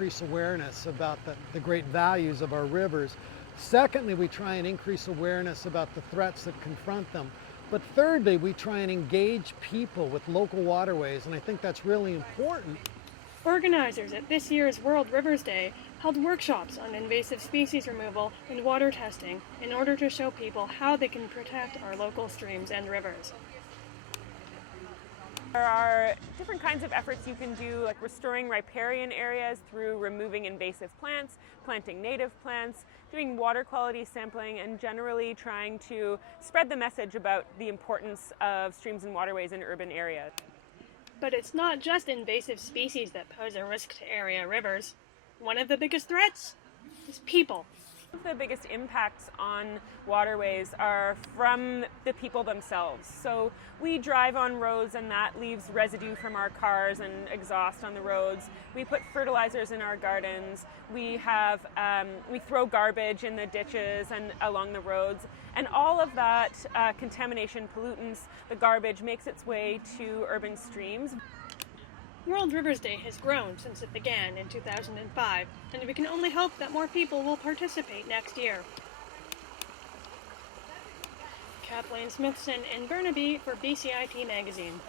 increase awareness about the great values of our rivers. Secondly, we try and increase awareness about the threats that confront them. But thirdly, we try and engage people with local waterways, and I think that's really important. Organizers at this year's World Rivers Day held workshops on invasive species removal and water testing in order to show people how they can protect our local streams and rivers. There are different kinds of efforts you can do, like restoring riparian areas through removing invasive plants, planting native plants, doing water quality sampling, and generally trying to spread the message about the importance of streams and waterways in urban areas. But it's not just invasive species that pose a risk to area rivers. One of the biggest threats is people. One of the biggest impacts on waterways are from the people themselves. So we drive on roads and that leaves residue from our cars and exhaust on the roads. We put fertilizers in our gardens. We throw garbage in the ditches and along the roads. And all of that contamination, pollutants, the garbage makes its way to urban streams. World Rivers Day has grown since it began in 2005, and we can only hope that more people will participate next year. Kathleen Smithson in Burnaby for BCIT Magazine.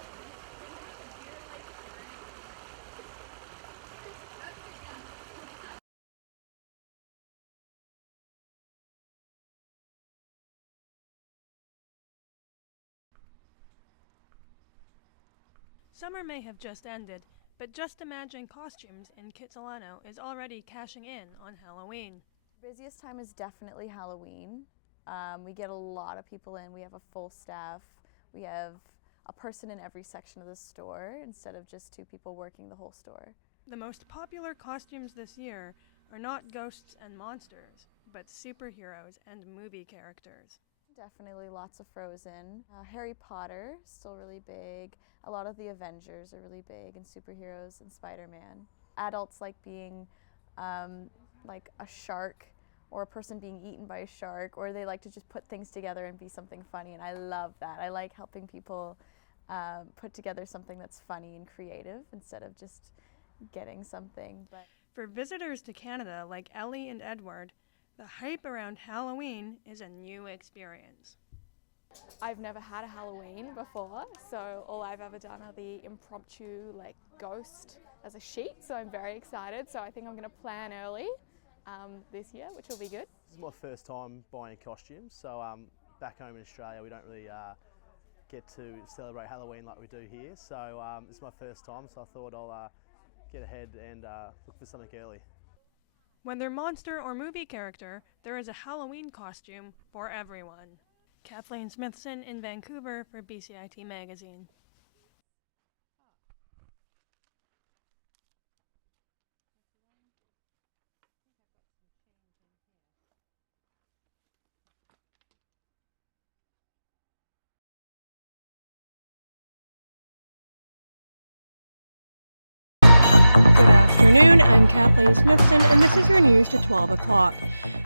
Summer may have just ended, but just imagine costumes in Kitsilano is already cashing in on Halloween. The busiest time is definitely Halloween. We get a lot of people in. We have a full staff. We have a person in every section of the store instead of just 2 people working the whole store. The most popular costumes this year are not ghosts and monsters, but superheroes and movie characters. Definitely lots of Frozen. Harry Potter, still really big. A lot of the Avengers are really big, and superheroes and Spider-Man. Adults like being like a shark or a person being eaten by a shark, or they like to just put things together and be something funny, and I love that. I like helping people put together something that's funny and creative instead of just getting something. But for visitors to Canada like Ellie and Edward, the hype around Halloween is a new experience. I've never had a Halloween before, so all I've ever done are the impromptu ghost as a sheet, so I'm very excited. So I think I'm going to plan early this year, which will be good. This is my first time buying a costume, so back home in Australia we don't really get to celebrate Halloween like we do here, so this is my first time, so I thought I'll get ahead and look for something early. Whether monster or movie character, there is a Halloween costume for everyone. Kathleen Smithson in Vancouver for BCIT Magazine. Good afternoon, I'm Kathleen Smithson, and this is your news to 12 o'clock.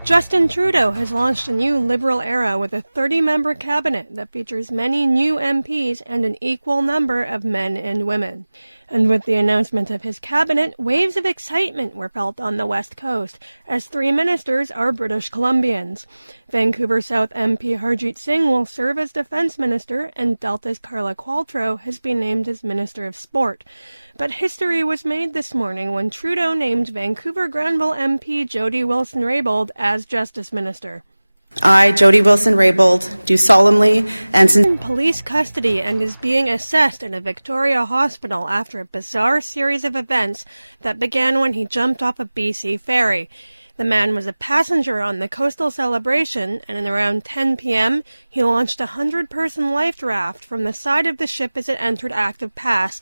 Justin Trudeau has launched a new Liberal era with a 30-member cabinet that features many new MPs and an equal number of men and women. And with the announcement of his cabinet, waves of excitement were felt on the West Coast, as 3 ministers are British Columbians. Vancouver South MP Harjit Singh will serve as Defence Minister, and Delta's Carla Qualtrough has been named as Minister of Sport. But history was made this morning when Trudeau named Vancouver Granville MP Jody Wilson-Raybould as Justice Minister. I, Jody Wilson-Raybould, do solemnly and in police custody and is being assessed in a Victoria hospital after a bizarre series of events that began when he jumped off a BC ferry. The man was a passenger on the coastal celebration, and at around 10 p.m. he launched a 100-person life raft from the side of the ship as it entered active pass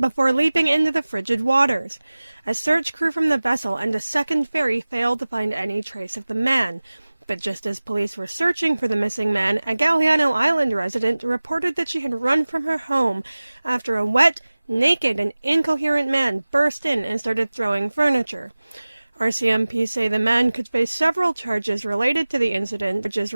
before leaping into the frigid waters. A search crew from the vessel and a second ferry failed to find any trace of the man. But just as police were searching for the missing man, a Galiano Island resident reported that she had run from her home after a wet, naked, and incoherent man burst in and started throwing furniture. RCMP say the man could face several charges related to the incident, which is